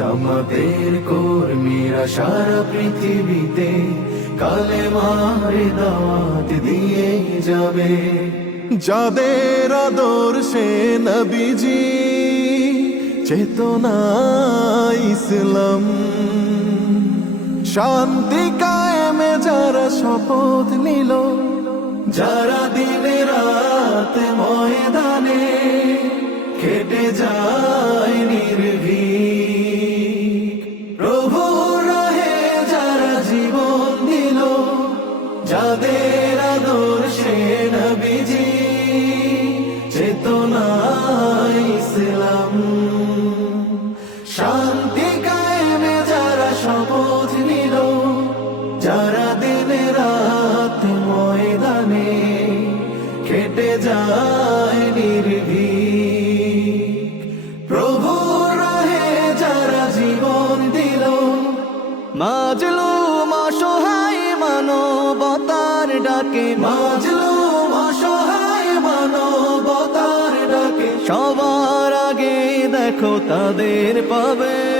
জামাতের কর্মীরা সারা পৃথিবীতে কালে মারে দাওয়াত দিয়ে যাবে। যাদের আদর্শে নবীজি চেতনা ইসলাম। শান্তি কায়েমে যারা শপথ নিল, যারা দিনে রাত ময়দানে খেটে যায় নির্ভীক। যারা দিনে রাত ময়দানে কেটে যায় নির্ভীক। প্রভু রহে যারা জীবন দিল, মাজলু অসহায় মানবতার ডাকে। মাজলু অসহায় মানবতার ডাকে। সবার আগে দেখো তাদের পাবে।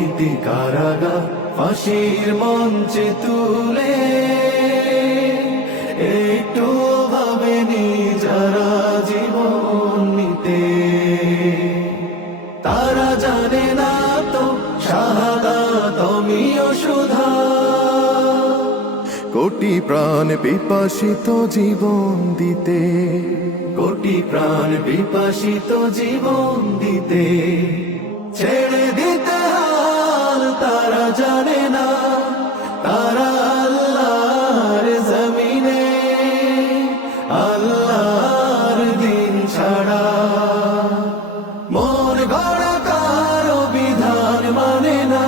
ভয় ভীতি কারাগার, ফাঁসির মঞ্চে তুলে একটু ভাবেনি যারা জীবন নিতে। তারা জানে না তো শাহাদা তুমিও সুধা। কোটি প্রাণ বিপাসিত জীবন দিতে। কোটি প্রাণ বিপাসিত জীবন দিতে। ছেড়ে দিতে তারা জানে না, তারা আল্লাহর জমিনে, আল্লাহর দিন ছাড়া। মন গড়া কারও বিধান মানে না,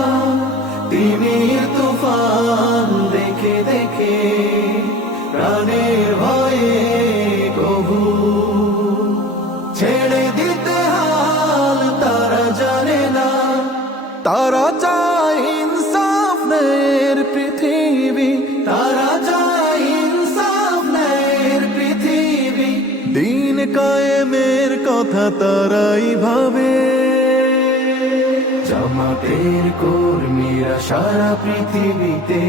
তিনি তুফান দেখে দেখে কায়েমের কথা তারাই ভাবে। জামাতের কর্মীরা সারা পৃথিবীতে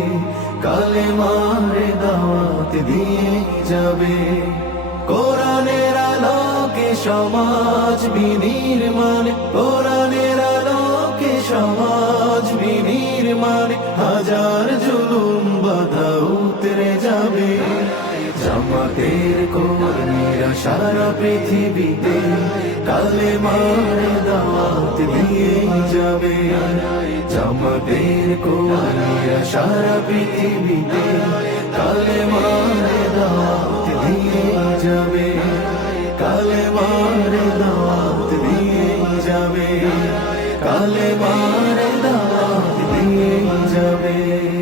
কালে মারে দাওয়াত দিয়ে যাবে। কোরআনের আলোকে সমাজ বিনির্মাণ, কোরআনের আলোকে সমাজ বিনির্মাণ, হাজার জুলুম সারা পৃথিবীতে কালে মারে দাওয়াত দিয়ে যাবে। চমকের কোয়ালিয়া সারা পৃথিবীতে কালে মারে দাওয়াত দিয়ে যাবে। কালে মারে দাওয়াত দিয়ে যাবে। কালে মারে দাওয়াত দিয়ে যাবে।